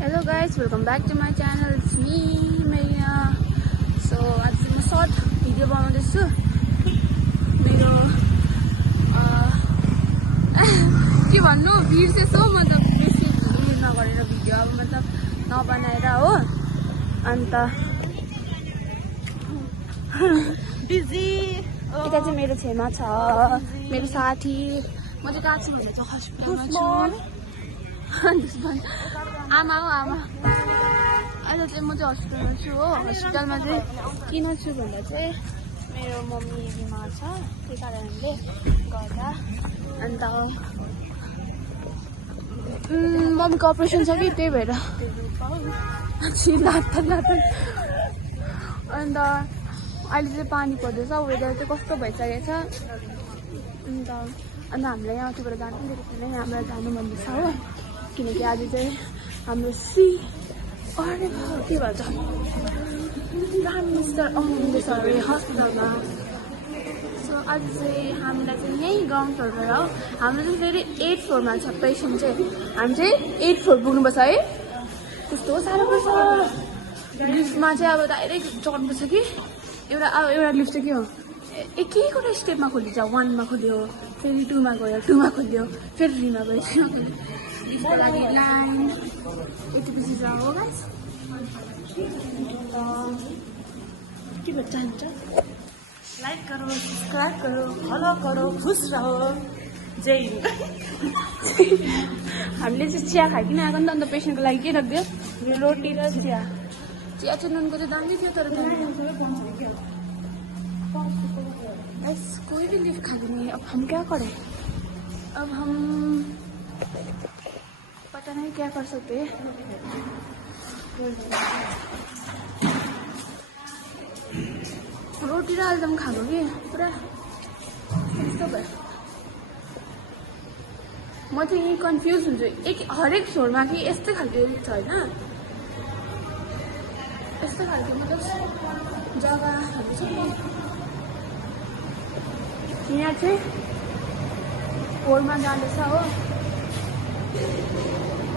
Hello guys, welcome back to my channel. It's me, Maya. So आज म short video बनाउँदैछु मेरो के भन्नु बिर्सेछु मतलब बेसी उयो नगरेर भिडियो अब मतलब नबनाएर हो अन्त बिजी यता चाहिँ मेरो छेमा छ मेरो साथी म चाहिँ कहाँ छु भन्दा चाहिँ हस्पिटलमा छु आमा हो आमा अहिले चाहिँ म चाहिँ हस्पिटलमा छु हो हस्पिटलमा चाहिँ किन छु भन्दा चाहिँ मेरो मम्मी बिमार छ त्यही कारणले गर्दा अन्त मम्मीको अपरेसन छ कि त्यही भएर अन्त अहिले चाहिँ पानी पर्दैछ वेदर चाहिँ कस्तो भइसकेको छ अन्त हामीलाई यहाँ अघिबाट जानु पनि दिएको छैन यहाँबाट जानु भन्दैछ हो किनकि आज चाहिँ हाम्रो के भन्छ प्राइम मिनिस्टर आउनुहुँदैछ अरे हस्पिटलमा सो आज चाहिँ हामीलाई चाहिँ यहीँ ग्राउन्ड फ्लोरबाट हो हाम्रो चाहिँ फेरि 8th फ्लोरमा छ पेसेन्ट चाहिँ हामी चाहिँ 8th फ्लोर पुग्नुपर्छ है कस्तो साह्रो पर्छ लिफ्टमा चाहिँ अब डाइरेक्ट चढ्नुपर्छ कि एउटा लिफ्ट चाहिँ के हो एक एकवटा स्टेपमा खोलिन्छ 1 मा खोल्यो फेरि 2 मा गयो 2 मा खोल्यो फेरि 3 मा गयो लिफ्टको लागि लाइन यति पछि छ हो गाइस के भन्छ चाहन्छ लाइक करो सब्सक्राइब करो फॉलो करो खुश रहो जय हिन्द हामीले चाहिँ चिया खाइकन आएको नि त अन्त पेसेन्टको लागि के राखिदियो रोटी र चिया चाहिँ नुनको चाहिँ दामी थियो तर बस कोई भी लिफ्ट खाली नहीं अब हम क्या करें अब हम पता नहीं क्या कर सकते रोटी र आलुदम खाएको कि पुरा यस्तो भयो म चाहिँ यहीँ कन्फ्युज हुन्छु हरेक फ्लोरमा कि यस्तै खालको छ होइन यस्तो खालको मतलब जग्गाहरू छ यहाँ चाहिँ 4 मा जाँदैछ हो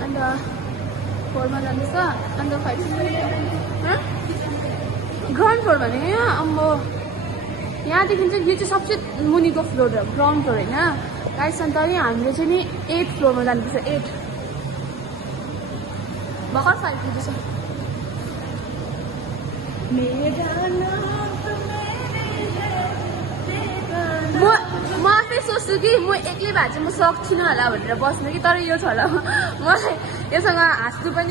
अन्त 4 मा जाँदैछ अन्त 5 ग्राउन्ड फ्लोर भने यहाँ अम्बो यहाँदेखि चाहिँ यो चाहिँ सबसे मुनिको फ्लोर हो ग्राउन्ड फ्लोर होइन गाइस अन्त अनि हामीले चाहिँ नि 8th फ्लोरमा जानुपर्छ 8 भर्खर 5 पुग्दैछ म आफै सोच्छु कि म एक्लै भए चाहिँ म सक्दिनँ होला भनेर बस्नु कि तर यो छ होला मलाई योसँग हाँस्नु पनि